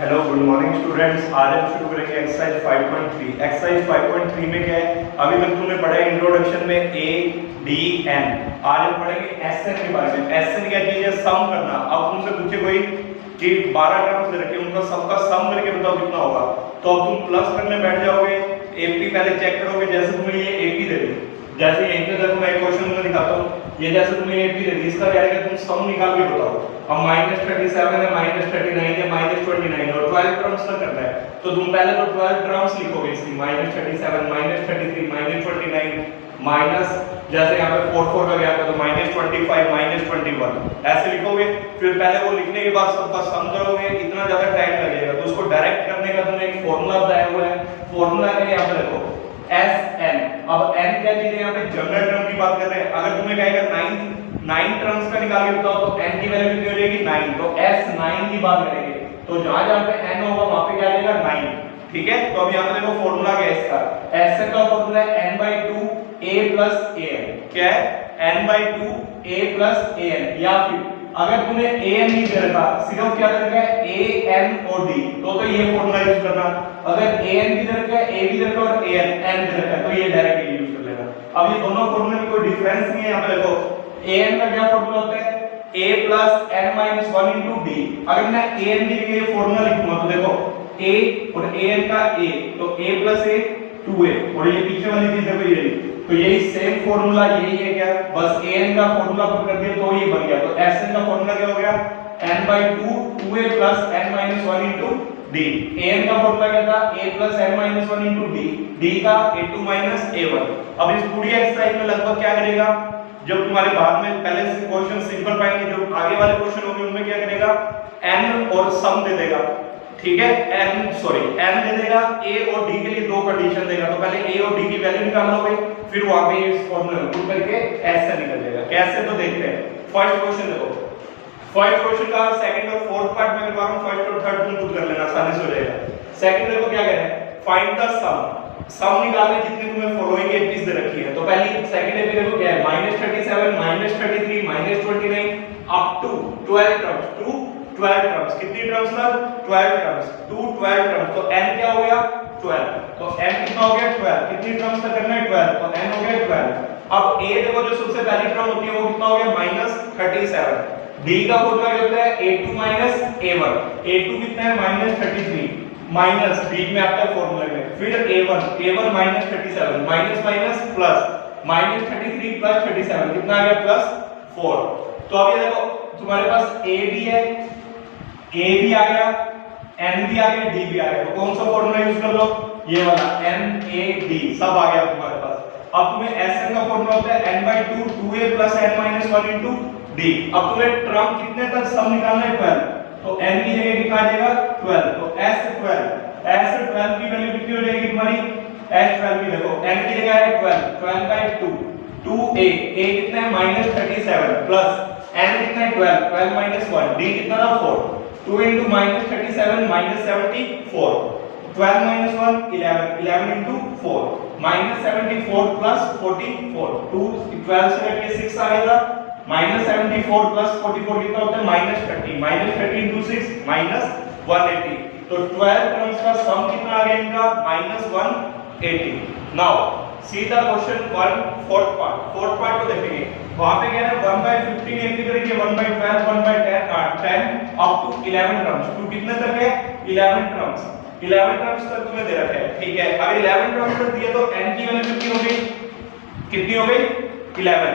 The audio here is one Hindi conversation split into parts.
Hello good morning students. आज हम शुरू करेंगे एक्सरसाइज 5.3। एक्सरसाइज 5.3 में क्या है, अभी तक तुमने पढ़ा है इंट्रोडक्शन में ए डी एन। आज हम पढ़ेंगे एस एन के बारे में। एस एन क्या चीज है? सम करना। अब तुमसे पूछे कोई कि 12 टर्म्स दे रखे, उनका सबका सम करके बताओ कितना होगा, तो अब तुम प्लस करने बैठ जाओगे। एपी पहले चेक करोगे। जैसे तुम्हें ये एपी दे दी, जैसे यहीं पे देखो मैं एक क्वेश्चन में दिखाता हूँ। ये जैसे तुम्हें एपी दे दी, इसका क्या है, तुम सम निकाल के बताओ। अब -37 है, -39 है, -29 और 12 टर्म्स तक करना है, तो तुम पहले तो 12 टर्म्स लिखोगे इसकी। -37 -33 -29 माइनस, जैसे यहाँ पे 4 का गया था तो -25 -21 ऐसे लिखोगे। फिर पहले वो लिखने के बाद सबका सम करोगे, इतना ज्यादा टाइम लगेगा। तो उसको डायरेक्ट करने का तुमने एक फॉर्मूला बताया हुआ है। फॉर्मूला है यहाँ पे देखो Sn। अब n क्या चीज है, यहाँ पे जनरल टर्म की बात कर रहे हैं। अगर तुम्हें कहेगा 9 टर्म्स का निकाल के बताओ तो n की वैल्यू कितनी हो जाएगी? 9। तो S9 की बात करेंगे, तो जहां पे n होगा वहां पे क्या आ जाएगा? 9। ठीक है, तो अब यहाँ पे देखो फॉर्मूला क्या है इसका। Sn का फॉर्मूला है n/2 a + an। क्या है? n/2 a + an। या फिर अगर तूने an नहीं दे रखा, सिर्फ क्या दे रखा है an और d, तो ये फॉर्मूला यूज करना। अगर an भी दे रखा है, a भी दे रखा है और an दे रखा है, तो ये डायरेक्ट यूज कर लेना। अब ये दोनों फॉर्मूले में कोई डिफरेंस नहीं है। यहाँ पे देखो an का क्या फॉर्मूला होता है? a + n - 1 * d। अगर मैं an की जगह ये फॉर्मूला लिखूंगा तो देखो a और an का a, तो a + a 2a, और ये पीछे वाली चीज देखो यही, तो यही सेम फॉर्मूला यही है। क्या बस an का फॉर्मूला पुट कर दिया तो ये बन गया। तो Sn का फॉर्मूला क्या हो गया? n/2 2a + n - 1 * d। an का फॉर्मूला क्या था? a + n - 1 * d, d का a2 - a1। अब इस पूरी एक्सरसाइज में लगभग क्या करेगा, जब तुम्हारे बाद में पहले से क्वेश्चन सिंपल पाएंगे, जो आगे वाले क्वेश्चन होंगे उनमें क्या करेगा, n और सम दे देगा। ठीक है, n दे देगा, a और d के लिए दो कंडीशन देगा। तो पहले a और d की वैल्यू निकाल लोगे, फिर वहां पे इस फॉर्मूला में पुट करके ऐसे निकल जाएगा। कैसे, तो देखते हैं। फर्स्ट क्वेश्चन देखो, फर्स्ट क्वेश्चन का सेकंड और फोर्थ पार्ट में करवा रहा हूं, फर्स्ट और थर्ड तुम खुद कर लेना, आसानी से हो जाएगा। सेकंड देखो क्या कह रहा है, फाइंड द सम निकालने जितनी तुम्हें फॉलोइंग एपीज दे रखी है। तो पहली सेकंड एपी देखो क्या है, -37 -33 -29 up to 12 terms, to 12 terms. कितनी टर्म्स तक? 12 टर्म्स, टू 12 टर्म्स। तो n क्या हो गया? 12। तो n कितना हो गया? 12। कितनी टर्म्स तक करना है? 12। तो n हो गया 12। अब a देखो जो सबसे पहली टर्म होती है वो कितना हो गया? -37। d का फॉर्मूला क्या होता है? a2 - a1। a2 कितना है? -33 माइनस d में आपका फॉर्मूला में, फिर a1 -37 माइनस माइनस प्लस -33 + 37 कितना आ गया? +4। तो अब ये देखो तुम्हारे पास a भी है, a भी आ गया, n भी आ गया, d भी आ गया। तो कौन सा फॉर्मूला यूज कर लो? ये वाला NaD, सब आ गया तुम्हारे पास। अब तुम्हें Sn का फॉर्मूला होता है n/2 2a + n - 1 * d। अब तुम्हें टर्म कितने तक सम निकालना है? 12। तो n की जगह कितना आ जाएगा? 12। तो S12 की वैल्यू कितनी हो जाएगी तुम्हारी? S12 की देखो n की जगह है 12/2 2a, a कितना है? -37 प्लस n कितना है? 12 - 1, d कितना था? 4। 2 * -37 -74, 12 - 1 11, 11 * 4 -74 + 44, 2 12 से लेके 6 आ गया था। -74 + 44 कितना होता है? -30, -30 * 6 -180। तो 12 टर्म्स का सम कितना आ गया इनका? -180। Now see the question 1 fourth part को देखेंगे। वहां पे क्या है? 1/15 एंट्री करेंगे, 1/12 1/10 अप टू 11 टर्म्स। टू कितने तक है? 11 टर्म्स। 11 टर्म्स तक तुम्हें दे रखा है। ठीक है, अगर 11 टर्म्स तक दिए तो n की वैल्यू कितनी हो गई? कितनी हो गई? 11।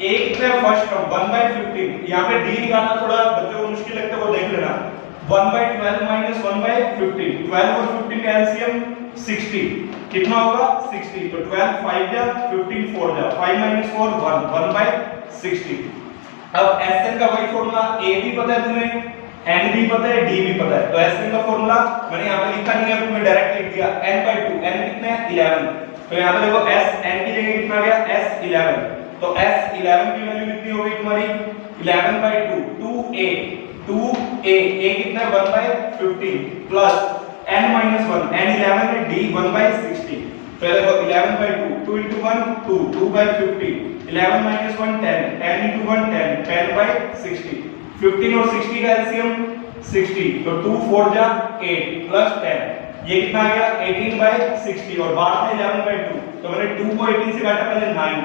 a कितना है? First term 1/15। यहाँ पे d निकालना थोड़ा बच्चों को मुश्किल लगता है, वो देख लेना। 1/12 - 1/15, 12 और 15 का एलसीएम 60 कितना होगा? 60। तो 12 5 जा, 15 4 जा, 5 - 4 1, 1/60। अब Sn का वही फॉर्मूला, a भी पता है तुम्हें, n भी पता है, d भी पता है। तो Sn का फॉर्मूला मैंने यहाँ पे लिखा नहीं है, तुम्हें डायरेक्ट लिख दिया n/2। n कितना है? 11। तो यहाँ पे देखो Sn की जगह कितना आ गया? S11। तो S11 की वैल्यू कितनी हो गई तुम्हारी? 11/2 2a, 2a, a कितना है? 1/15 प्लस n - 1, n 11 है, d 1/60। फिर देखो 11/2 2 * 1 2, 2/15 11 - 1 10, 10 * 1 10, 10/60। 15 और 60 का एलसीएम 60, तो 2 4 जा 8 प्लस 10, ये कितना आ गया 18/60 और बाहर में 11/2, तो मैंने 2 को 18 से काटा पहले 9,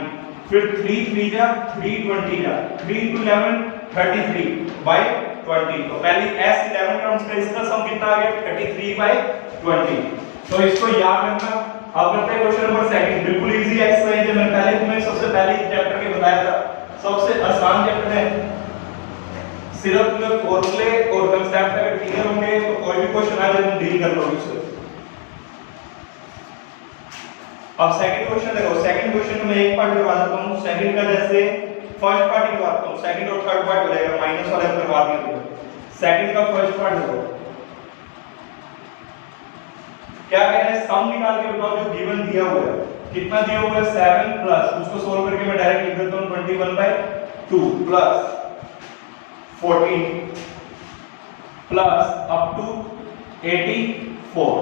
फिर 3 3 जा 3 20 जा 3 into 11 33/20, तो पहली s 11 टर्म्स का इसका सम कितना आ गया 33/20। तो इसको याद रखना। अब करते हैं क्वेश्चन नंबर सेकंड, बिल्कुल इजी एक्सरसाइज है, मैंने पहले तुम्हें सबसे पहले चैप्टर के बताया था, सबसे आसान चैप्टर है, सिर्फ तुम्हें फॉर्मूले और कांसेप्ट अगर क्लियर होंगे तो कोई भी क्वेश्चन आ जाए तुम डील कर लोगे उससे। अब सेकंड क्वेश्चन देखो, सेकंड क्वेश्चन में एक पार्ट करवा देता हूं, सेकंड का जैसे फर्स्ट पार्ट करवाता हूं, सेकंड और थर्ड पार्ट हो जाएगा, माइनस वाला करवा दिया तो सेकंड का फर्स्ट पार्ट देखो क्या कह रहे हैं, सम निकाल के बताओ जो गिवन दिया हुआ है, कितना दिया हुआ है 7 प्लस, उसको सोल्व करके मैं डायरेक्ट लिख देता हूं 21/2 प्लस 14 प्लस अप टू 84।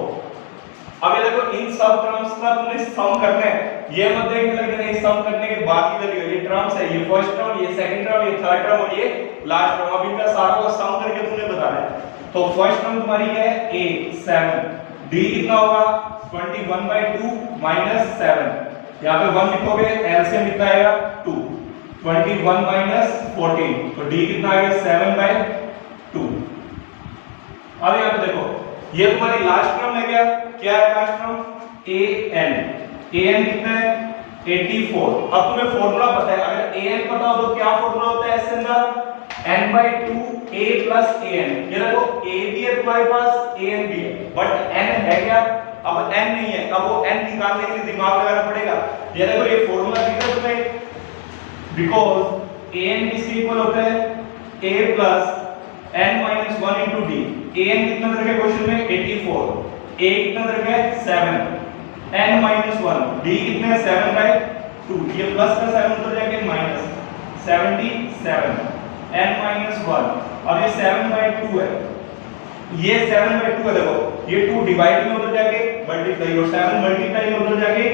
अब ये देखो इन सब टर्म्स का तुमने सम करना है, ये मत देखना कि नहीं सम करने के बाद की वैल्यू, ये टर्म्स है, ये फर्स्ट टर्म, ये सेकंड टर्म, ये थर्ड टर्म और ये लास्ट टर्म, अब इनका सारा को सम करके तुमने बताना है। तो फर्स्ट टर्म तुम्हारी क्या है a 7, d कितना होगा 21/2 माइनस 7, यहां पे 1 लिखोगे, एलसीएम कितना आएगा 2, 21 माइनस 14, तो d कितना आ गया 7/2। अब यहां पे देखो ये तुम्हारी लास्ट टर्म है, क्या है लास्ट टर्म an कितना है 84। अब तुम्हें फॉर्मूला पता है, अगर an पता हो तो क्या फॉर्मूला होता है एसएन का n/2 a plus an, ये देखो a भी है तुम्हारे पास an भी है, बट n है क्या, अब n नहीं है, अब वो n निकालने के लिए दिमाग लगाना पड़ेगा। ये देखो ये फॉर्मूला दिख रहा है तुम्हें, बिकॉज an किसके इक्वल होता है a plus n minus 1 into d, an कितना दे रखा है क्वेश्चन में 84, a कितना दे रखा है 7, n minus 1, d कितना है 7/2, ये प्लस का 7 उधर जाके माइनस 77, n minus 1, अब ये 7/2 है, ये 7/2 है, देखो ये 2 डिवाइड में उधर जाके मल्टीप्लाई और 7 मल्टीप्लाई में उधर जाके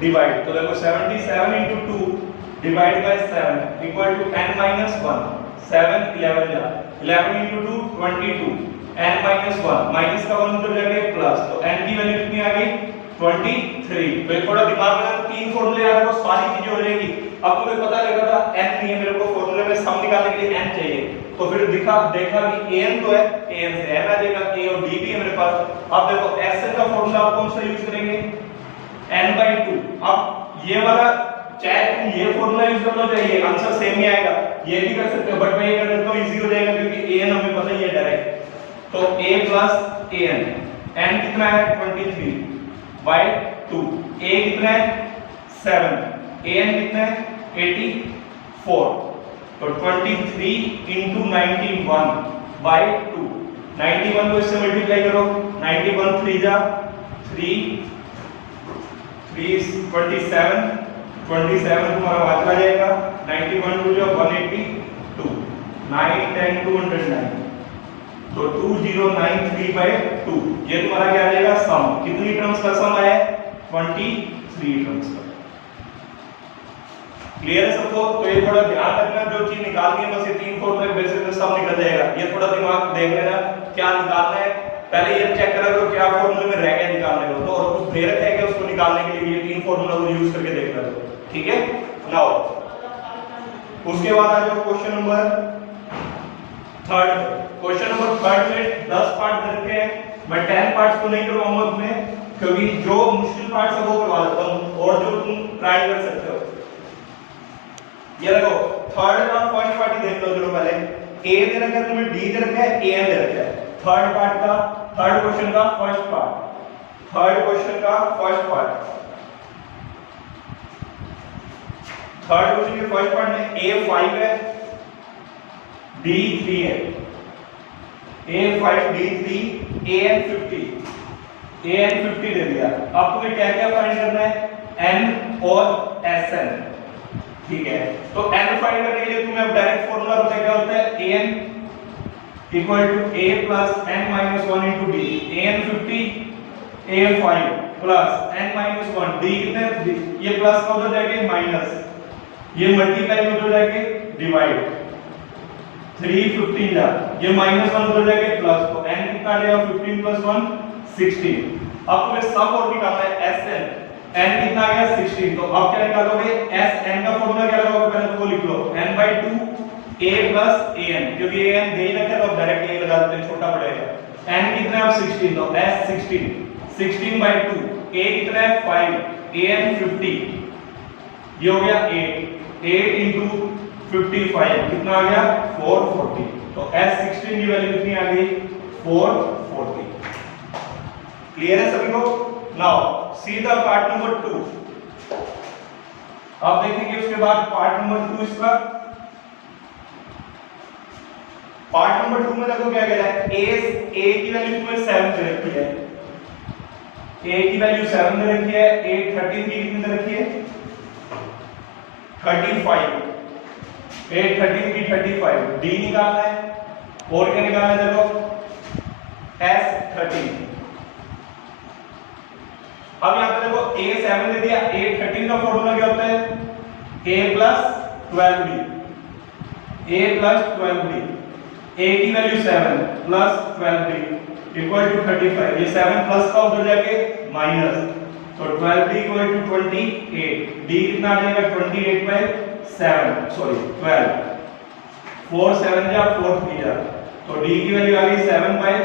डिवाइड, तो देखो 77 into 2 divide by 7 equal to n minus 1, 7 11 जा 11 into 2 22, n minus 1 माइनस का 1 उधर जाके प्लस, तो n की वैल्यू कितनी आ गई 23। तो थोड़ा दिमाग में तीन फॉर्मूले याद रखो, सारी चीजें हो जाएगी। अब तुम्हें पता लगा था n नहीं है, मेरे को फॉर्मूले में सम निकालने के लिए n चाहिए, तो फिर देखा कि an तो है, an से n आ जाएगा, a और d भी है मेरे पास। अब देखो sn का फॉर्मूला आप कौन सा यूज करेंगे n/2। अब ये वाला चाहे तुम ये फॉर्मूला यूज कर लो चाहे ये, आंसर सेम ही आएगा, ये भी कर सकते हो, बट मैं ये कर देता हूं, इजी हो जाएगा क्योंकि an हमें पता ही है डायरेक्ट। तो a plus an, n कितना है 23/2, a कितना है 7, an कितना है 84, तो 23 into 91/2, 91 को इससे मल्टीप्लाई करो, 91 3 जा 3 27, 27 तुम्हारा बात आ जाएगा, 91 2 जा 182, 9 10 209, तो 2093/2, ये तुम्हारा क्या आ जाएगा सम, कितनी टर्म्स का सम आया 23 टर्म्स का। क्लियर है सबको? तो ये थोड़ा ध्यान रखना, जो चीज निकालनी है बस ये तीन फॉर्मूले के बेसिस पे सब निकल जाएगा, ये थोड़ा दिमाग देख लेना क्या निकालना है, पहले ये चेक करा करो क्या फॉर्मूले में रह गया निकालने को, तो और कुछ दे रखा है क्या उसको निकालने के लिए, ये तीन फॉर्मूला को यूज करके देख लो, ठीक है। नाउ उसके बाद आ जाओ question number third. Question number third में 10 पार्ट दे रखे हैं, मैं 10 पार्ट्स तो नहीं करवाऊंगा तुम्हें, क्योंकि जो मुश्किल पार्ट्स है वो करवा देता हूं और जो तुम ट्राई कर सकते हो। ये देखो थर्ड का फर्स्ट पार्ट ही देख लो, चलो पहले a दे रखा है तुम्हें, d दे रखा है, an दे रखा है। थर्ड पार्ट का, थर्ड क्वेश्चन का फर्स्ट पार्ट, थर्ड क्वेश्चन का फर्स्ट पार्ट, थर्ड क्वेश्चन के फर्स्ट पार्ट में a 5 है, d 3 है, a 5 d 3, an 50 दे दिया। अब तुम्हें क्या क्या फाइंड करना है n और sn, ठीक है। तो n फाइंड करने के लिए तुम्हें अब डायरेक्ट फॉर्मूला पता है क्या होता है, an equal to a plus n minus 1 into d, an 50 a 5 plus n minus 1 d कितने, ये प्लस का उधर जाके माइनस, ये मल्टीप्लाई में उधर जाके डिवाइड, 3 15 जा, ये -1 उधर जाके प्लस, तो n कितना आ जाएगा 15 + 1 16। अब तुम्हें सब और निकालना है Sn, n कितना आ गया 16, तो अब क्या निकालोगे Sn का फॉर्मूला क्या लगाओगे, पहले तो वो लिख लो n/2 a + an, क्योंकि an दे ही रखा है तो डायरेक्ट a लगा देते हैं, छोटा पड़ेगा। n कितना है 16, तो S16 16/2, a कितना है 5, an 50, ये हो गया 8 × 55 कितना आ गया 440, तो S16 की वैल्यू कितनी आ गई 440। क्लियर है सभी को? Now see the part number 2। अब देखेंगे उसके बाद पार्ट नंबर 2 इसका। पार्ट नंबर 2 में देखो क्या कह रहा है, a की वैल्यू तुम्हें 7 दे रखी है, a की वैल्यू 7 दे रखी है, a 13 की कितनी दे रखी है 35, a 13 की 35, d निकालना है और क्या निकालना है देखो S13। अब यहां पे देखो a 7 दे दिया, a 13 का फॉर्मूला क्या होता है a + 12d, a + 12d, a की वैल्यू 7 + 12d = 35, ये 7 प्लस का उधर जाके माइनस, तो 12d = 28, d कितना आ जाएगा 28/7, सॉरी 12, 4 7 जा 4 3 जा, तो d की वैल्यू आ गई 7/3।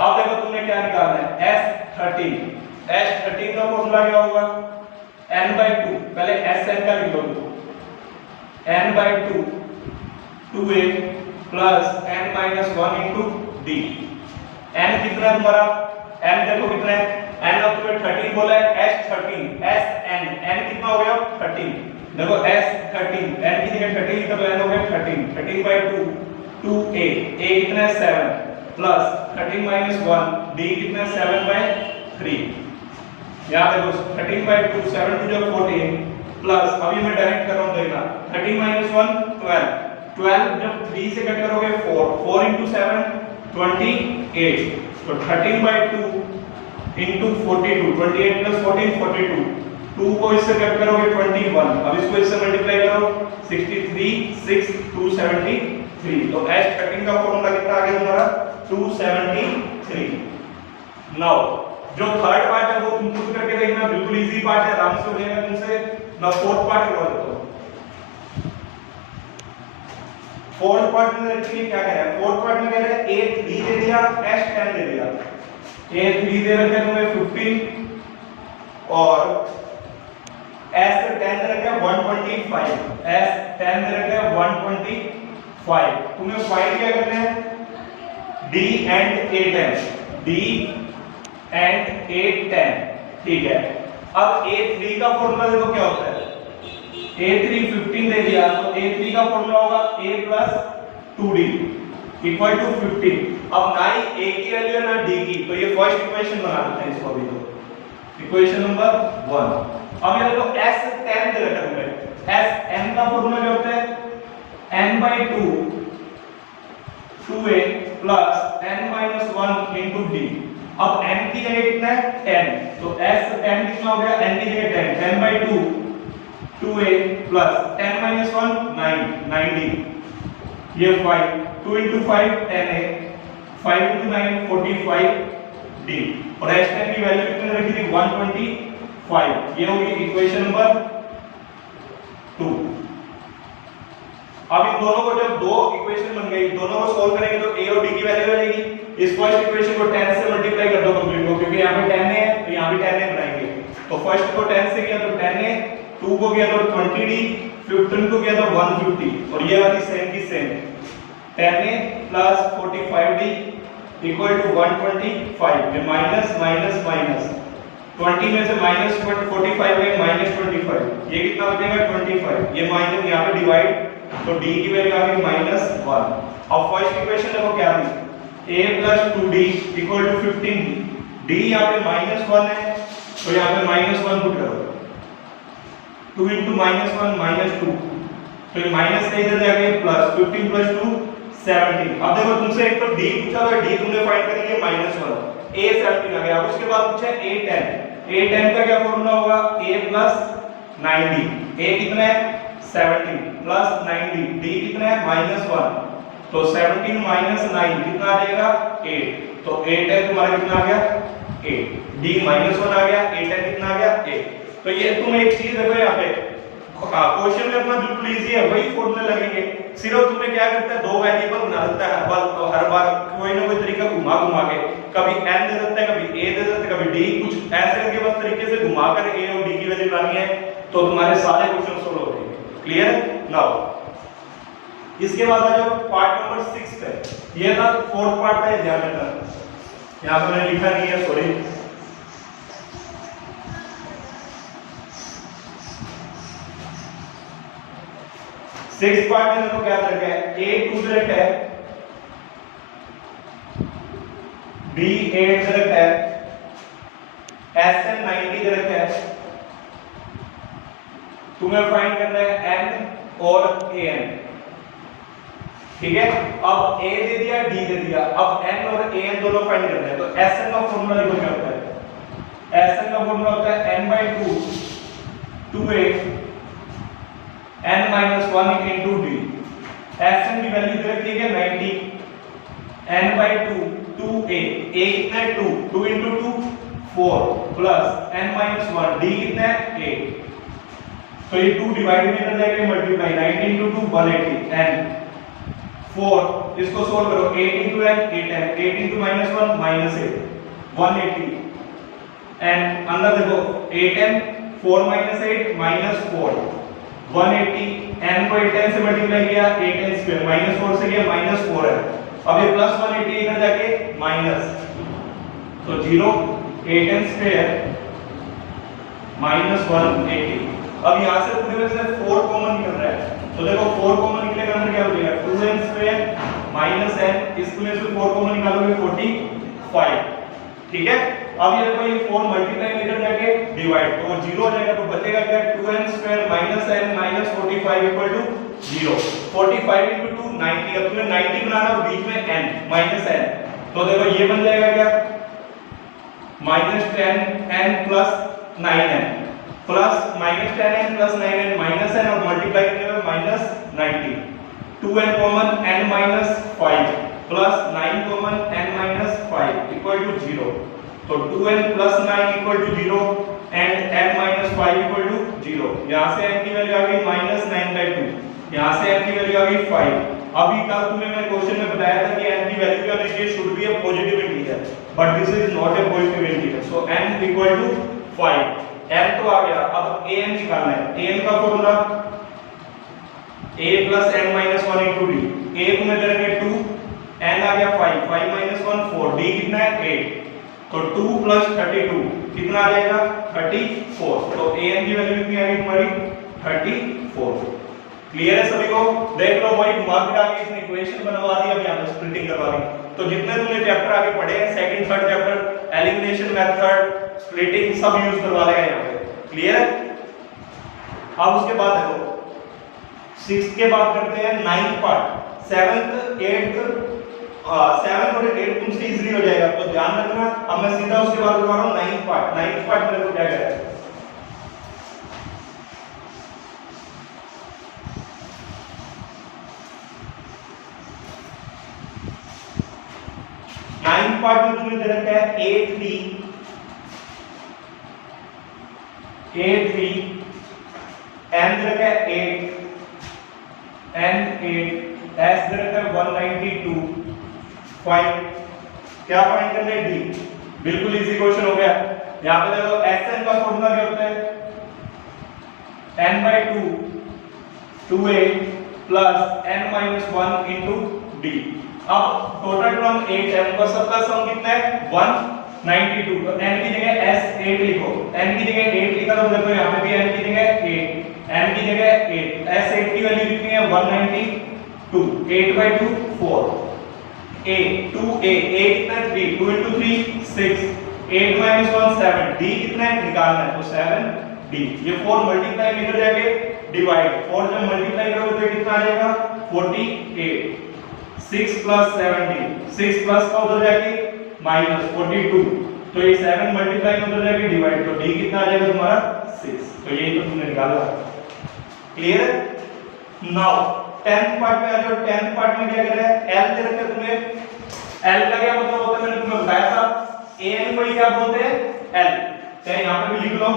अब देखो तुमने क्या निकालना है S13, S13 का फॉर्मूला क्या होगा n/2, पहले Sn का लिख लो, n/2 2a + n - 1 × d, n कितना है तुम्हारा, n देखो कितना है, n अब तुम्हें 13 बोला है, S13 Sn, n कितना हो गया 13, देखो S13 n की जगह 13 लिखा तो n हो गया 13, 13/2 2a, a कितना है 7 प्लस 13 - 1, d कितना है 7/3, यहां देखो 13/2 7 × 2 = 14 प्लस, अभी मैं डायरेक्ट कर रहा हूं देखना, 13 - 1 12, 12 जब 3 से कट करोगे 4, 4 × 7 28, तो 13/2 × 42, 28 + 14 42, 2 को इससे कट करोगे 21, अब इसको इससे मल्टीप्लाई करो 63 6 273, तो S13 का फॉर्मूला कितना आ गया तुम्हारा 273। नाउ जो थर्ड पार्ट है वो तुम खुद करके देखना, बिल्कुल इजी पार्ट है, आराम से हो जाएगा तुमसे। ना फोर्थ पार्ट करवा देता हूं। फोर्थ पार्ट में एक्चुअली क्या कह रहा है, फोर्थ पार्ट में कह रहा है a3 दे दिया, S10 दे दिया, a3 दे रखा है तुम्हें 15 और S10 दे रखा है 125, S10 दे रखा है 125, तुम्हें फाइंड क्या करना है D and A10, D and A10, ठीक है। अब A3 का फॉर्मूला देखो क्या होता है, A3 15 दे दिया, तो A3 का फॉर्मूला होगा A + 2D = 15। अब ना ही A की वैल्यू है ना D की, तो ये फर्स्ट इक्वेशन बना देते हैं इसको अभी, तो इक्वेशन नंबर 1। अब ये देखो S10 दे रखा है, Sn का फॉर्मूला क्या होता है n/2 2a + n - 1 × d। अब n की जगह कितना है 10, तो S10 कितना हो गया, n की जगह 10, 10/2 2a + n - 1 9, 9d, ये 5, 2 × 5 10a, 5 × 9 45d, और S10 की वैल्यू कितने रखी थी 125, ये होगी इक्वेशन नंबर 2। अब इन दोनों को जब दो इक्वेशन बन गई, दोनों को सॉल्व करेंगे तो a और d की वैल्यू आ जाएगी। इस फर्स्ट इक्वेशन को 10 से मल्टीप्लाई कर दो कंप्लीट को, क्योंकि यहां पे 10 है तो यहां भी 10 है बनाएंगे, तो फर्स्ट को 10 से किया तो 10a, 2 को किया तो 20d, 15 को किया तो 150, और ये वाली सेम की सेम 10a + 45d = 125, ये माइनस माइनस माइनस 20 में से -45 गए -25, ये कितना हो जाएगा 25, ये माइनस यहां पे डिवाइड, तो d की वैल्यू आ गई -1। अब फर्स्ट इक्वेशन देखो क्या थी, a + 2d = 15, d यहां पे -1 है तो यहां पे -1 पुट करो, 2 × -1 -2, तो ये माइनस का इधर जाके प्लस, 15 + 2 17। अब देखो तुमसे एक तो d पूछा तो d तुमने फाइंड करेंगे -1, a 17 आ गया। अब उसके बाद पूछा a10 का क्या फॉर्मूला होगा, a + 9d, a कितना है 17, प्लस 9d, d कितना है -1, तो 17 माइनस 9 कितना आ जाएगा 8, तो 8 है तुम्हारा कितना आ गया 8, d -1 आ गया, 8 है कितना आ गया 8। तो ये तुम एक चीज देखो यहाँ पे क्वेश्चन में अपना बिल्कुल इजी है, वही फॉर्मूले लगेंगे, सिर्फ तुम्हें क्या करता है दो वेरिएबल बना देता है हर बार कोई ना कोई तरीका घुमा घुमा के, कभी n दे देता है, कभी a दे देता है, कभी d, कुछ ऐसे करके बस तरीके से घुमाकर a और d की वैल्यू लानी है, तो तुम्हारे सारे क्वेश्चन सोल्व हो जाएंगे। क्लियर? नाउ इसके बाद आ जाओ पार्ट नंबर 6 पे, ये था फोर्थ पार्ट है, ध्यान रखना यहाँ पे मैंने लिखा नहीं है, सॉरी। सिक्स पार्ट में देखो क्या रखा है, a 2 दे रखा है, b 8 दे रखा है, sn 90 दे रखा है, तुम्हें फाइंड करना है n और an, ठीक है। अब a दे दिया, d दे दिया, अब n और an दोनों फाइंड करना है, तो sn का फॉर्मूला लिखो क्या होता है, sn का फॉर्मूला होता है n/2 2a n - 1 into d, sn की वैल्यू दे रखी है 90, n/2 2a, a कितना है 2, 2 into 2 4 प्लस n - 1, d कितना है 8, तो ये 2 डिवाइड में कर जाएगा मल्टीप्लाई, 90 into 2 180 n 4, इसको सोल्व करो, 8 into n 8n, 8 into -1 -8 180 and अंदर देखो 8n 4 - 8 -4 180, n को 8n से मल्टीप्लाई किया 8n स्क्वायर, -4 से किया -4 है, अब ये प्लस 180 इधर जाके माइनस, तो 0 8n स्क्वायर -180, अब यहां से पूरे में से 4 कॉमन निकल रहा है, तो देखो 4 कॉमन निकलेगा अंदर क्या हो जाएगा 2n स्क्वायर -n, इसमें से 4 कॉमन निकालोगे 45, ठीक है। अब ये देखो ये 4 मल्टीप्लाई में इधर जाके डिवाइड, तो वो 0 हो जाएगा, तो बचेगा क्या 2n स्क्वायर -n - 45 = 0, 45 * 2 90, अब तुम्हें 90 बनाना और बीच में n -n, तो देखो ये बन जाएगा क्या -10n + 9n plus -10n + 9n -n और मल्टीप्लाई करने में -90, 2n common n - 5 plus 9 common n - 5 = 0, तो 2n + 9 = 0 एंड n - 5 = 0, यहां से n की वैल्यू आ गई -9/2, यहां से n की वैल्यू आ गई 5। अभी कल तुम्हें मैं क्वेश्चन में बताया था कि n की वैल्यू क्या होनी चाहिए, should be a positive integer, but this is not a positive integer, so n = 5, n तो आ गया, अब an निकालना है, an का formula a + n - 1 * d, a को मैं दे रखे 2, n आ गया 5, 5 - 1 4, d कितना है 8, तो 2 + 32 कितना आ जाएगा 34, तो an की वैल्यू कितनी आ गई तुम्हारी 34। क्लियर है सभी को? देख लो भाई मार्क डाल के इसने इक्वेशन बनवा दी, अब यहां पे स्प्लिटिंग करवा दी, तो जितने तुमने चैप्टर आगे पढ़े हैं second third chapter, elimination method, splitting सब यूज करवा लेगा यहां पे। क्लियर है? अब उसके बाद देखो 6 के बाद करते हैं 9th पार्ट, 7th 8th 7 और 8 तुमसे इजीली हो जाएगा, तो ध्यान रखना। अब मैं सीधा उसके बाद करवा रहा हूं 9th पार्ट। 9th पार्ट में देखो क्या कह रहा है, नाइन्थ पार्ट में तुम्हें दे रखा है A3 n दे रखा है 8 n 8 s दे रखा है 192 फाइंड, क्या फाइंड करना है d, बिल्कुल इजी क्वेश्चन हो गया। यहां पे देखो sn का फॉर्मूला क्या होता है n/2 2a plus n - 1 into d। अब टोटल टर्म 8 है, उनका सबका सम कितना है 192, तो n की जगह s8 लिखो, n की जगह 8 लिखा तो देखो यहां पे भी n की जगह 8, n की जगह 8, s8 की वैल्यू कितनी है 192, 8/2 4, a 2a, a कितना है 3, 2 into 3 6, 8 - 1 7, d कितना है निकालना है, तो 7d, ये 4 मल्टीप्लाई में इधर जाके डिवाइड, 4 जब मल्टीप्लाई करोगे तो कितना आ जाएगा 48, 6 + 17, 6 प्लस का उधर जाके -42, तो ये 7 मल्टीप्लाई में उधर जाके डिवाइड, तो d कितना आ जाएगा तुम्हारा 6, तो यही तो तुमने निकाला। क्लियर है? नाउ 10th पार्ट में आ जाओ। 10th पार्ट में क्या कर रहा है, एल दे रखा है तुम्हें। एल का क्या मतलब होता है, मैंने तुम्हें बताया था, ए एन को क्या बोलते हैं, एल। चाहे यहां पे भी लिख लो,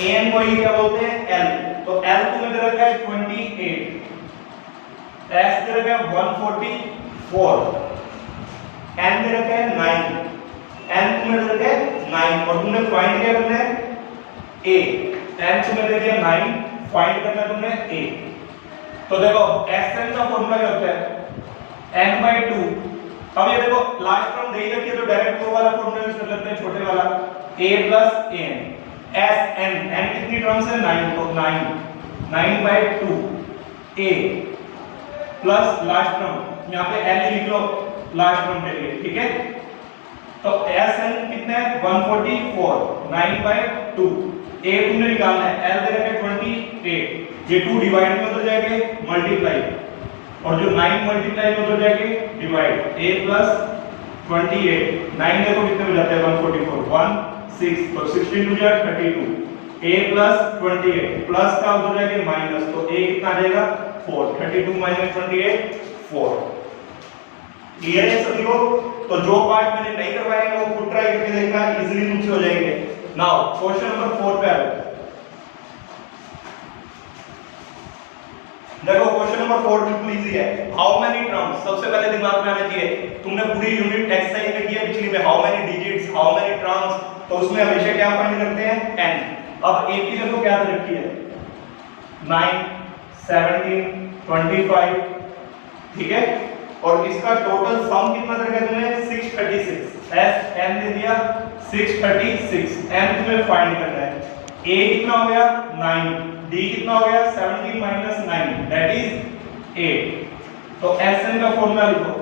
ए एन को क्या बोलते हैं, एल। तो एल तुम्हें दे रखा है 28, एस दे रखा है 144, एन दे रखा है 9, एन तुम्हें दे रखा है 9, और तुमने फाइंड क्या करना है, ए। एन तुम्हें दे दिया 9, फाइंड करना है तुमने ए। तो देखो एस एन का फॉर्मूला क्या होता है, n by 2। अब ये देखो लास्ट टर्म दे रखी है तो डायरेक्ट वो वाला फॉर्मूला यूज कर लेते हैं, छोटे वाला, a plus an, s n, n कितनी टर्म्स है, 9, तो 9 by 2 a plus last term, यहाँ पे l लिख लो लास्ट टर्म के लिए, ठीक है। तो s n कितना है, 144, 9 by 2, a तुमने निकालना है, l दे रखा है 28, ये 2 डिवाइड में हो जाएंगे मल्टीप्लाई, और जो 9 मल्टीप्लाई में हो जाएंगे डिवाइड, a plus 28, 9 देखो कितने हो जाते हैं, 144, 1 6, तो 16 टू जा 32, a plus 28 प्लस का हो जाएगा माइनस, तो a कितना आ जाएगा 4, 32 minus 28 4। क्लियर है सभी को। तो जो पार्ट मैंने नहीं करवाया है वो खुद ट्राई करके देखना, इजीली तुमसे हो जाएंगे। नाउ क्वेश्चन नंबर 4 पे आ जाओ। देखो क्वेश्चन नंबर 4 बिल्कुल इजी है। हाउ मेनी टर्म्स, सबसे पहले दिमाग में आना चाहिए, तुमने पूरी यूनिट एक्सरसाइज में किया पिछली में, how many digits, how many terms, तो उसमें हमेशा क्या फाइंड करते हैं, n। अब एक की देखो क्या दे रखी है, 9 17 25, ठीक है, और इसका टोटल सम कितना दे रखा है तुमने, 636, एस n दे दिया 636, n तुम्हें फाइंड करना है। a कितना हो गया 9, d कितना हो गया 17 minus 9 that is 8। तो Sn का फॉर्मूला लिखो,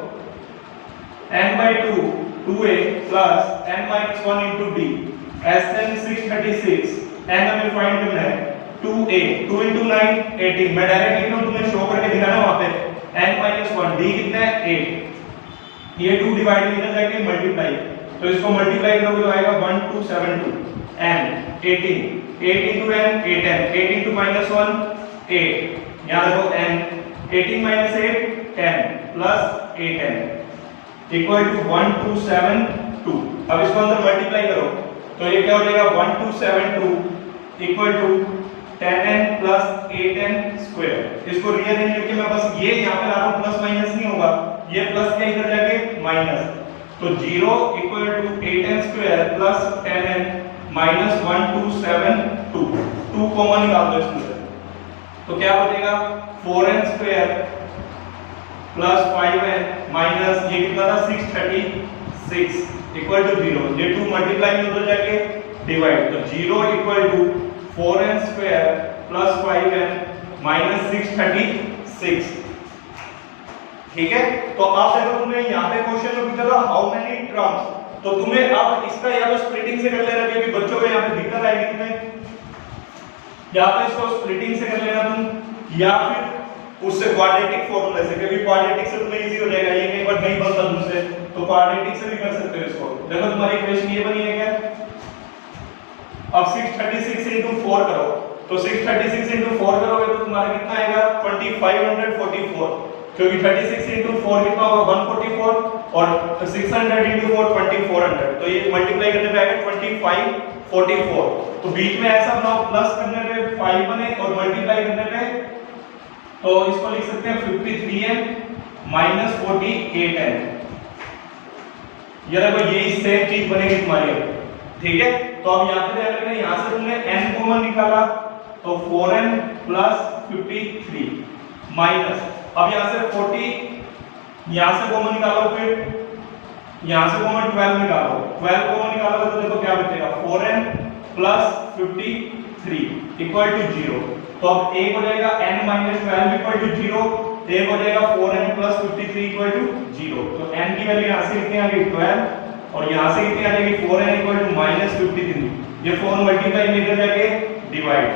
n by 2 2a plus n minus 1 into d, Sn 636, n हमें फाइंड करना है 2a, 2 into 9 18, मैं डायरेक्ट लिख रहा हूं, तुम्हें शो करके दिखाना वहां पे, n minus 1, d कितना है 8, ये 2 डिवाइड में इधर जाके मल्टीप्लाई, तो इसको मल्टीप्लाई करोगे तो आएगा 1272, n 18, 8 into n 8n, 8 into minus 1 8, यहाँ देखो n 18 minus 8 10 plus 8n equal to 1272। अब इसको अंदर मल्टीप्लाई करो तो ये क्या हो जाएगा 1272 equal to 10n plus 8n square। इसको रिअरेंज करके मैं बस ये यहाँ पे ला रहा हूँ, प्लस माइनस नहीं होगा, ये प्लस क्या इधर जाके माइनस, तो 0 equal to 8n square plus 10n minus 1272, 2 common निकाल दो इसमें से, तो क्या बचेगा 4n square plus 5n minus ये कितना था 636 equal to 0, ये 2 मल्टीप्लाई में उधर जाके डिवाइड, तो 0 equal to 4n square plus 5n minus 636, ठीक है। तो आप देखो तुमने यहाँ पे क्वेश्चन में पूछा था हाउ मेनी टर्म्स, तो तुम्हें अब इसका या तो स्प्लिटिंग से कर लेना, क्योंकि बच्चों को यहाँ पे दिक्कत आएगी तुम्हें, या तो इसको स्प्लिटिंग से कर लेना तुम, या फिर उससे क्वाड्रेटिक फॉर्मूले से, क्योंकि क्वाड्रेटिक से तुम्हें इजी हो जाएगा, ये कई बार नहीं बनता तुमसे, तो क्वाड्रेटिक से भी कर सकते हो इसको। देखो तुम्हारी इक्वेशन ये बनी है क्या, अब 636 into 4 करो, तो 636 into 4 करोगे तो तुम्हारा कितना आएगा 2544, क्योंकि 36 into 4 कितना होगा 144, और 600 into 4 2400, तो ये मल्टीप्लाई करने पे आएगा 2544। तो बीच में ऐसा बनाओ, प्लस करने पे 5 बने और मल्टीप्लाई करने पे, तो इसको लिख सकते हैं 53n minus 48n, ये देखो ये सेम चीज बनेगी तुम्हारी, ठीक है। तो अब यहाँ पे ध्यान रखना, यहाँ से तुमने n कॉमन निकाला तो 4n plus 53 माइनस, अब यहाँ से 40 यहाँ से कॉमन निकालो, फिर यहाँ से कॉमन 12 निकालो, 12 कॉमन निकालोगे तो देखो क्या बचेगा 4n plus 53 इक्वल टू 0। तो अब एक हो जाएगा n minus 12 इक्वल टू 0, एक हो जाएगा 4n plus 53 इक्वल टू 0। तो n की वैल्यू यहाँ से कितनी आ गई 12, और यहाँ से कितनी आ जाएगी 4n इक्वल टू माइनस 53, ये 4 मल्टीप्लाई में इधर जाके डिवाइड,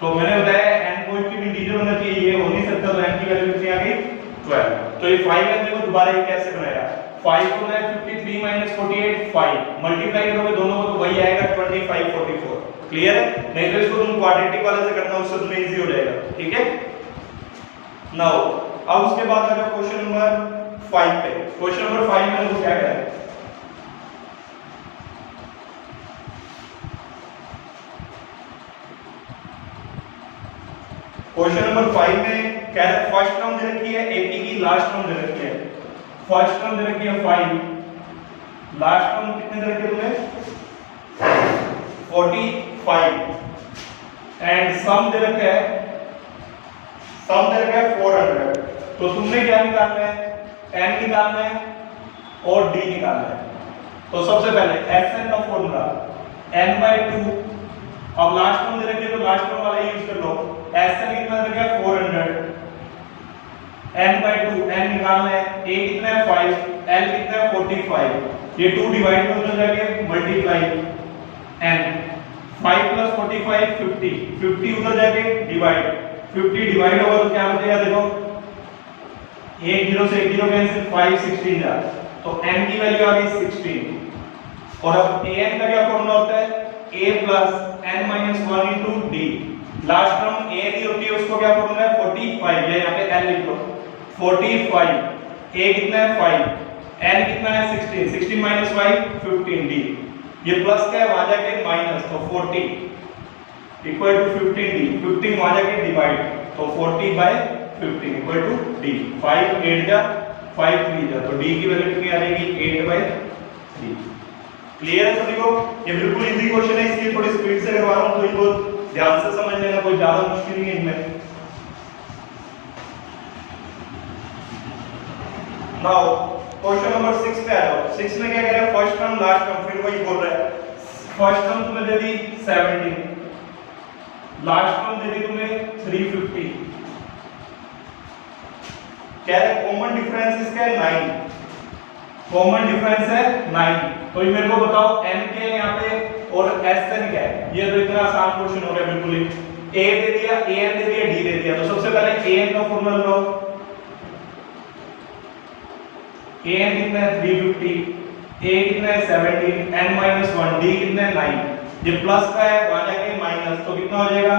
तो मैंने बताया n पॉजिटिव इंटीजर होना चाहिए, ये हो नहीं सकता, तो n की वैल्यू कितनी आ गई 12। तो ये 5n देखो दोबारा ये कैसे बनाया, 5 को मैं 53 minus 48 5 मल्टीप्लाई करोगे दोनों को तो वही आएगा 2544, क्लियर है? नहीं तो इसको तुम क्वाड्रेटिक वाले से करना, उससे तुम्हें इजी हो जाएगा। ठीक है, नाउ अब उसके बाद आ जाओ क्वेश्चन नंबर 5 पे। क्वेश्चन नंबर 5 में देखो क्या कह रहा है। क्वेश्चन नंबर 5 में कह रहा है फर्स्ट टर्म दे रखी है 80 की, लास्ट टर्म दे रखी है, फर्स्ट टर्म दे रखी है 5, लास्ट टर्म कितने दे रखे तुम्हें 45 एंड सम दे रखा है, सम दे रखा है 400। तो तुमने क्या निकालना है, n निकालना है और d निकालना है। तो सबसे पहले Sn का फॉर्मूला n/2, अब लास्ट टर्म दे रखी है तो लास्ट टर्म वाला यूज कर लो। Sn कितना दे रखा है 400, n/2, n निकालना है, a कितना है 5, l कितना है 45, ये 2 डिवाइड में उधर जाके मल्टीप्लाई n, 5 + 45 50, 50 उधर जाके डिवाइड, 50 डिवाइड होगा तो क्या बचेगा देखो, 1 0 से 1 0 कैंसिल, 5 16 जा, तो n की वैल्यू आ गई 16। और अब an का क्या फॉर्मूला होता है, a + n - 1 * d, last term a की होती है उसको क्या फॉर्मूला है 45, ये यहां पे n लिख लो 45, a कितना है 5, n कितना है 16, 16 - 5 15 d, ये प्लस का है वहां जाके माइनस, तो 40 इक्वल टू 15d, 15 वहां जाके डिवाइड, तो 40/15 इक्वल टू d, 5 8 जा 5 3 जा, तो d की वैल्यू कितनी आ जाएगी 8/3। क्लियर है सभी को? ये बिल्कुल इजी क्वेश्चन है, इसलिए थोड़ी स्पीड से करवा रहा हूं, तो इनको ध्यान से समझ लेना, कोई ज्यादा मुश्किल नहीं है इनमें। नाउ क्वेश्चन नंबर 6 पे आ जाओ। 6 में क्या कह रहा है, फर्स्ट टर्म लास्ट टर्म, फिर वही बोल रहा है, फर्स्ट टर्म तुम्हें दे दी 17, लास्ट टर्म दे दी तुम्हें 350, क्या है कॉमन डिफरेंस इसका है 9, कॉमन डिफरेंस है 9। तो ये मेरे को बताओ n के यहाँ पे और Sn क्या है, ये तो इतना आसान क्वेश्चन हो गया बिल्कुल ही, a दे दिया, an दे दिया, d दे दिया, तो सबसे पहले an का फॉर्मूला लगाओ, an कितना है 350, a कितना है 17, n - 1, d कितना है 9, ये प्लस का है वहां जाके माइनस, तो कितना हो जाएगा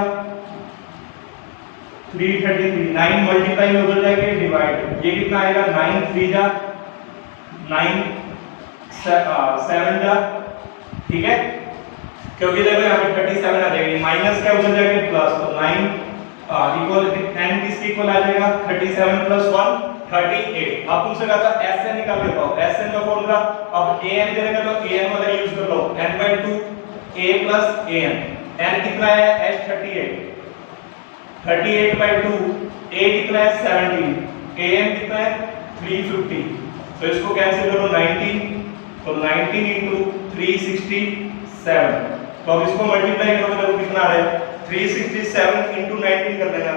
333, 9 मल्टीप्लाई में उधर जाके डिवाइड, ये कितना आएगा 9 3 जा 9 7 जा, ठीक है, क्योंकि देखो यहाँ पे 37 आ जाएगी, माइनस क्या उधर जाके प्लस, तो 9 इक्वल n किसके इक्वल आ जाएगा 37 + 1 38। अब तुमसे कहा था Sn निकाल के पाओ, Sn का फॉर्मूला, अब an दे रखा तो an वाला यूज कर लो, n/2 a + an, n कितना है h 38, 38/2, a कितना है 17, an कितना है 350, तो इसको कैंसिल करो 19, तो 19 * 367, तो अब इसको मल्टीप्लाई करोगे तो कितना आ रहा है 367 * 19 कर देना,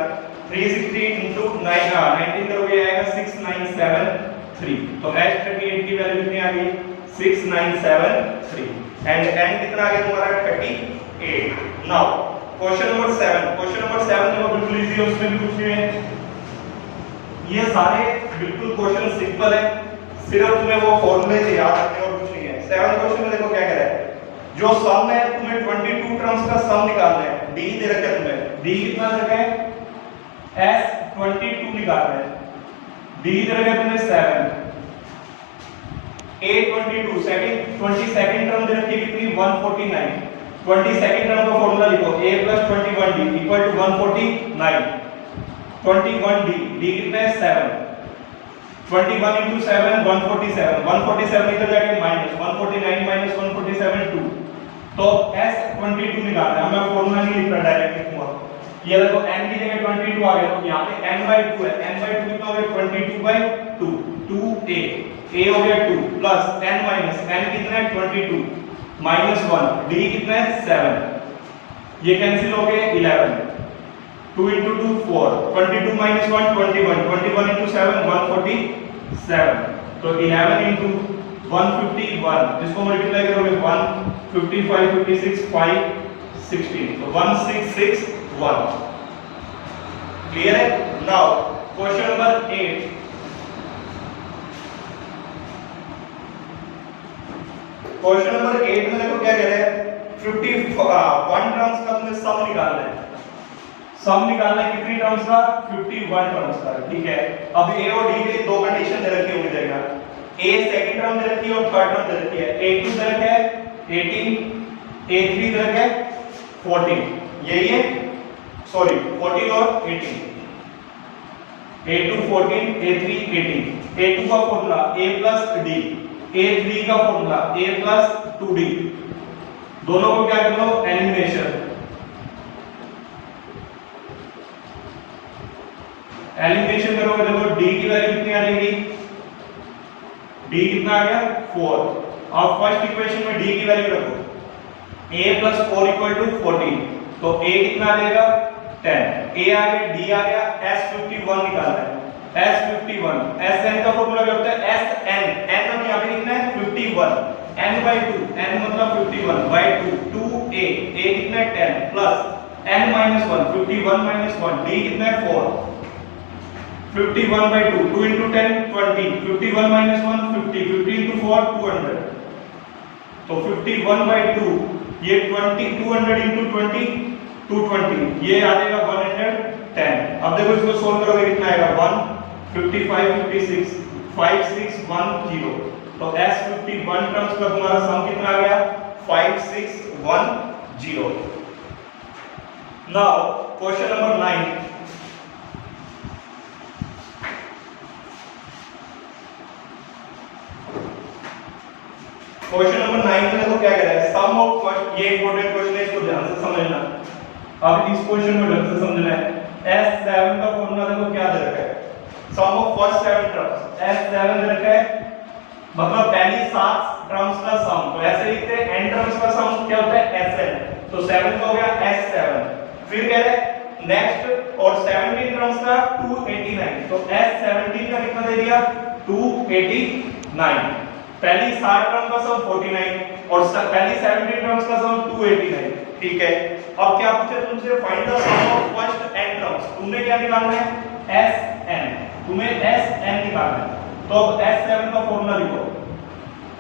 360 * 19 करोगे आएगा 6973, तो h38 की वैल्यू कितनी आ गई 6973 एंड n कितना आ गया तुम्हारा 38। Now question number 7, question number 7 देखो बिल्कुल इजी है, उसमें भी कुछ नहीं है, ये सारे बिल्कुल क्वेश्चन सिंपल है, सिर्फ तुम्हें वो फॉर्मूले से याद रखने और कुछ नहीं है। 7 क्वेश्चन में देखो क्या कह रहा है, जो सम है तुम्हें 22 टर्म्स का सम निकालना है, d दे रखा है तुम्हें, d कितना दे रखा है s22 निकालना है, d दे रखा है तुम्हें 7, a22 सेकंड 22nd टर्म दे रखी है कितनी 149, 22nd टर्म का फॉर्मूला लिखो a + 21d = 149, 21d, d कितना है 7, 21 * 7 147, 147 इधर जाके माइनस 149 - 147 2, तो s22 निकालना है, मैं फॉर्मूला नहीं लिख रहा, डायरेक्ट लिखूंगा, ये देखो n की जगह 22 आ गया, तो यहाँ पे n/2 है, n/2 कितना हो गया 22/2, 2a, a हो गया 2 प्लस n माइनस n कितना है 22 माइनस 1, d कितना है 7, ये कैंसिल हो गए 11, 2 * 2 4, 22 - 1 21, 21 * 7 147, तो 11 * 151, इसको मल्टीप्लाई करोगे 1 55 56 5 16, तो 1661। क्लियर है? Now question number 8, question number 8 में देखो क्या कह रहा है, 51 टर्म्स का तुम्हें सम निकालना है। सम निकालना है कितनी टर्म्स का? 51 टर्म्स का, ठीक है। अब ए और डी के दो कंडीशन दे रखी होंगी देखना, ए सेकंड टर्म दे रखी है और थर्ड टर्म दे रखी है। a2 दे रखा है 18, a3 दे रखा है 14, यही है, सॉरी 14 और 18, a2 14, a3 18। a2 का formula a plus d, a3 का फॉर्मूला a प्लस 2d, दोनों को क्या कर लो? एलिमिनेशन। एलिमिनेशन करोगे देखो d की वैल्यू कितनी आ जाएगी? d कितना आ गया? 4। अब फर्स्ट इक्वेशन में d की वैल्यू रखो, a प्लस 4 इक्वल टू 14, तो a कितना आ जाएगा? 10। a आ गया, d आ गया, s51 निकालना है। s51, sn का फॉर्मूला क्या होता है? sn, n हम यहां पे लिखना है 51, n by 2, n मतलब 51 by 2, 2a, a कितना है 10 plus n minus 1, 51 minus 1, d कितना है 4, 51 by 2, 2 into 10 20, 51 minus 1 50, 50 into 4 200, तो 51 by 2 ये 20, 200 into 20 220, ये आ जाएगा 110। अब देखो इसको सोल्व करोगे कितना आएगा? 1 55 56 5610, तो s51 टर्म्स का तुम्हारा सम कितना आ गया? 5610। Now question number 9, question number 9 में देखो क्या कह रहा है? सम ऑफ फर्स्ट, ये इंपॉर्टेंट क्वेश्चन है, इसको ध्यान से समझना। अब इस क्वेश्चन में ढंग से समझना है। S7 का फॉर्मूला देखो क्या दे रखा है? सम ऑफ फर्स्ट 7 टर्म्स, S7 दे रखा है, मतलब पहली 7 टर्म्स का सम, तो ऐसे लिखते हैं n टर्म्स का सम क्या होता है? Sn, तो 7 का हो गया S7। फिर कह रहे हैं नेक्स्ट और 17 टर्म्स का 289, तो S17 का कितना दे दिया? 289। पहली 7 टर्म का सम 49 और पहली 17 टर्म्स का सम 289, ठीक है। अब क्या पूछा तुमसे? Find the sum of first n terms. तुमने क्या निकालना है? Sn, तुम्हें Sn निकालना है। तो अब S7 का फॉर्मूला लिखो,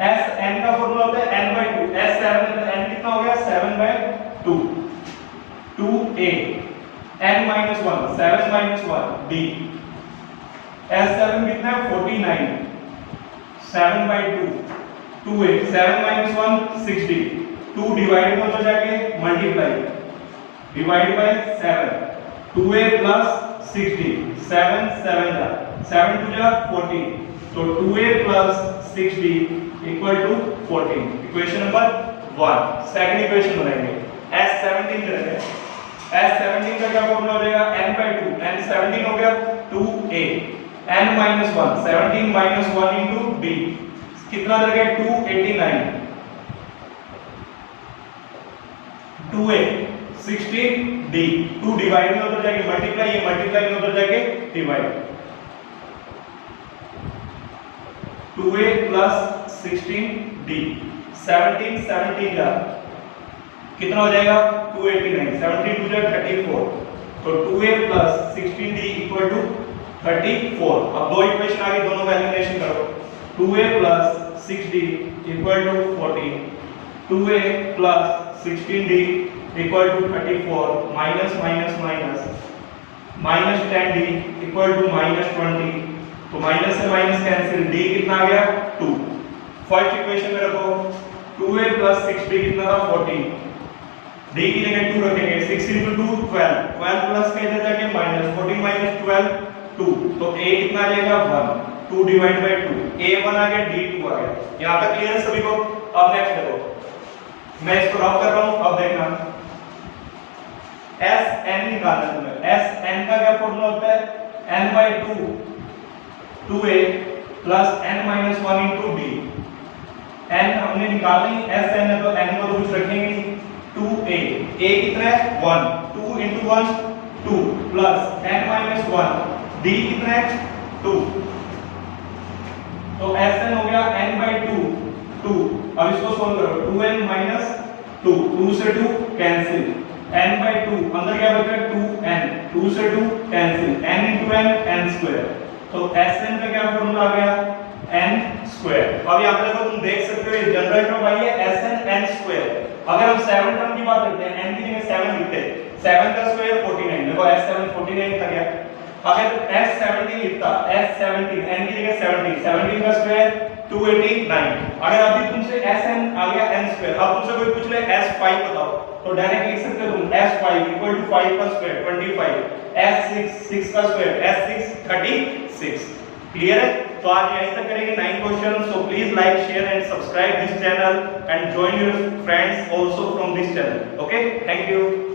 Sn का फॉर्मूला होता है n by 2, S7 का n कितना हो गया? 7 by 2, 2a, n minus 1, 7 minus 1 d, S7 कितना है? 49, 7 by 2, 2a, 7 minus 1 60, 2 डिवाइड में हो जाएंगे multiply, divide by 7, 2a plus 60, 7 7 जा, 7 2 जा 14, तो 2a plus 60 equal to 14। Equation number 1। Second equation बनाएंगे, S17 करेंगे। S17 का क्या फॉर्मूला हो जाएगा? n by 2, n 17 हो गया 2a, n minus 1, 17 minus 1 into b, कितना दे गया? 289, 2a 16d, 2 डिवाइड में उधर जाके मल्टीप्लाई, ये मल्टीप्लाई में उधर जाके डिवाइड, 2a plus 16d, 17 17 का कितना हो जाएगा? 289, 17 2 जा 34, तो 2a plus 16d equal to 34। अब दो इक्वेशन आ गई, दोनों का एलिमिनेशन करो, 2a plus 6d equal to 14, 2a plus 16d equal to 34, minus minus minus, minus 10d equal to minus 20, तो माइनस से माइनस कैंसिल, d कितना आ गया? 2। फर्स्ट इक्वेशन में रखो, 2a plus 6d कितना था? 14, d की जगह 2 रखेंगे, 6 into 2 12, 12 प्लस के इधर जाके माइनस, 14 minus 12 2, तो a कितना आ जाएगा? 1, 2 डिवाइड बाय 2, a1 आ गया, d2 आ गया। यहां तक क्लियर है सभी को? अब नेक्स्ट देखो, मैं इसको रब कर रहा हूं, अब देखना Sn निकालना है तुम्हें। Sn का क्या फॉर्मूला होता है? n by 2, 2a plus n minus 1 into d, n हमने निकालना ही, Sn है तो n को तो कुछ रखेंगे नहीं, 2a, a कितना है? 1, 2 into 1 2 plus n minus 1, d कितना है? 2, तो Sn हो गया n by 2, 2। अब इसको सोल्व करो, 2n minus 2, 2 से 2 कैंसिल, n by 2 अंदर क्या बचा? 2n, 2 से 2 cancel, n into n n square, तो Sn का क्या फॉर्मूला आ गया? n square. अब यहाँ पे देखो तुम देख सकते हो ये जनरल टर्म आई है Sn n स्क्वायर। अगर हम 7 टर्म की बात करते हैं n की जगह 7 लिखते हैं, 7 का स्क्वायर 49, देखो S7 49 था गया। अगर S17 लिखता, S17 n की जगह 17, 17 का स्क्वायर 289। अगर अभी तुमसे Sn आ गया n स्क्वायर, अब तुमसे कोई पूछ ले S5 बताओ, तो डायरेक्ट लिख सकते हो तुम S5 इक्वल टू 5 का स्क्वायर 25, S6 6 का स्क्वायर S6 36। क्लियर है? तो आज यहीं तक करेंगे 9 question. So please like share and subscribe this channel and join your friends also from this channel. Okay, thank you.